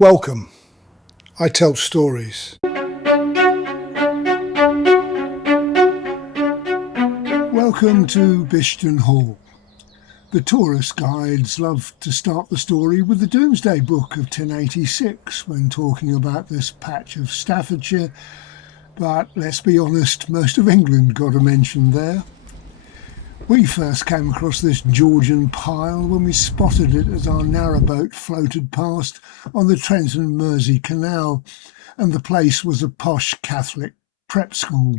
Welcome. I tell stories. Welcome to Bishton Hall. The tourist guides love to start the story with the Domesday Book of 1086 when talking about this patch of Staffordshire, but let's be honest, most of England got a mention there. We first came across this Georgian pile when we spotted it as our narrowboat floated past on the Trent and Mersey canal, and the place was a posh Catholic prep school.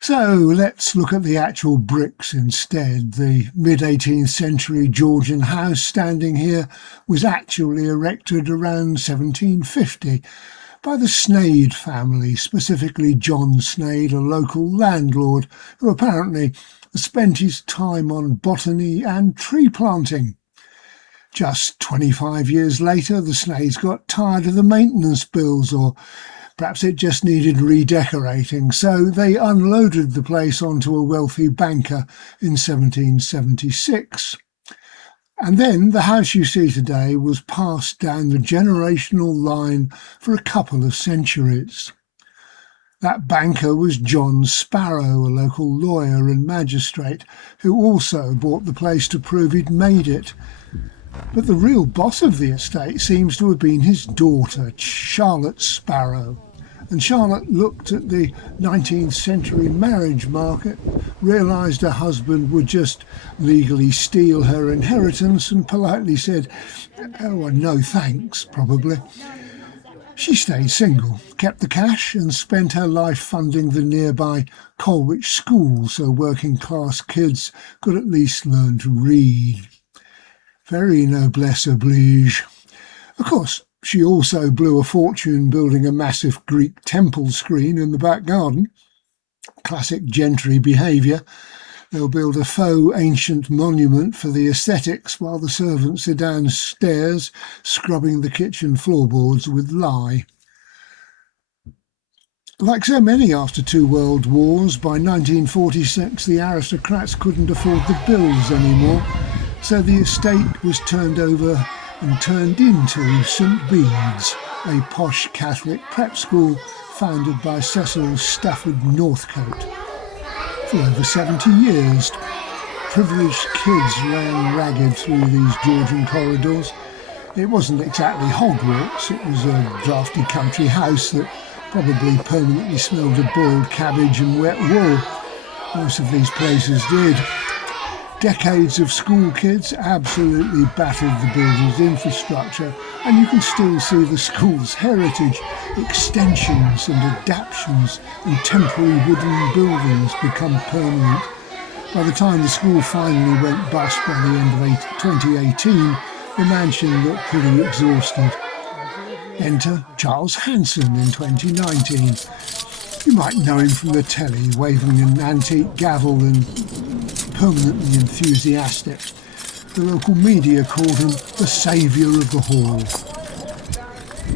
So let's look at the actual bricks instead. The mid-18th century Georgian house standing here was actually erected around 1750 by the Snade family, specifically John Snade, a local landlord who apparently spent his time on botany and tree planting. Just 25 years later, the Snades got tired of the maintenance bills, or perhaps it just needed redecorating, so they unloaded the place onto a wealthy banker in 1776. And then the house you see today was passed down the generational line for a couple of centuries. That banker was John Sparrow, a local lawyer and magistrate, who also bought the place to prove he'd made it. But the real boss of the estate seems to have been his daughter, Charlotte Sparrow. And Charlotte looked at the 19th century marriage market, realised her husband would just legally steal her inheritance and politely said, "Oh, no thanks," probably. She stayed single, kept the cash and spent her life funding the nearby Colwich School so working class kids could at least learn to read. Very noblesse oblige. Of course, she also blew a fortune building a massive Greek temple screen in the back garden. Classic gentry behaviour. They'll build a faux ancient monument for the aesthetics while the servants are downstairs scrubbing the kitchen floorboards with lye. Like so many after two world wars, by 1946 the aristocrats couldn't afford the bills anymore, so the estate was turned over and turned into St Bede's, a posh Catholic prep school founded by Cecil Stafford Northcote. For over 70 years, privileged kids ran ragged through these Georgian corridors. It wasn't exactly Hogwarts, it was a drafty country house that probably permanently smelled of boiled cabbage and wet wool. Most of these places did. Decades of school kids absolutely battered the building's infrastructure, and you can still see the school's heritage, extensions and adaptations, and temporary wooden buildings become permanent. By the time the school finally went bust by the end of 2018, the mansion looked pretty exhausted. Enter Charles Hanson in 2019. You might know him from the telly, waving an antique gavel and permanently enthusiastic. The local media called him the saviour of the hall.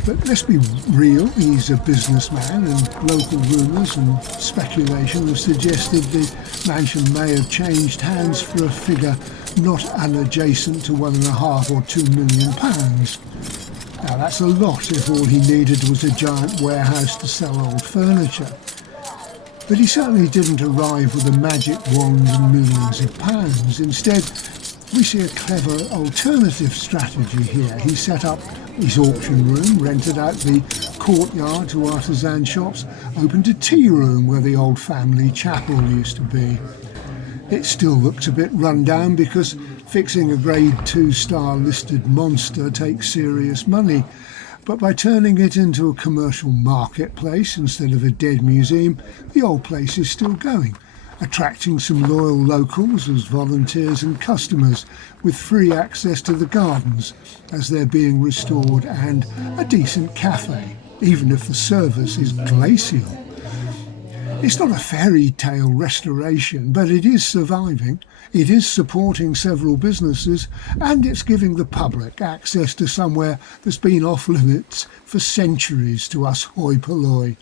But let's be real, he's a businessman, and local rumours and speculation have suggested the mansion may have changed hands for a figure not unadjacent to £1.5 or £2 million. Now that's a lot if all he needed was a giant warehouse to sell old furniture. But he certainly didn't arrive with a magic wand and millions of pounds. Instead, we see a clever alternative strategy here. He set up his auction room, rented out the courtyard to artisan shops, opened a tea room where the old family chapel used to be. It still looks a bit run down because fixing a grade 2-star listed monster takes serious money. But by turning it into a commercial marketplace instead of a dead museum, the old place is still going, attracting some loyal locals as volunteers and customers, with free access to the gardens as they're being restored and a decent cafe, even if the service is glacial. It's not a fairy tale restoration, but it is surviving, it is supporting several businesses, and it's giving the public access to somewhere that's been off limits for centuries to us Hoi Polloi.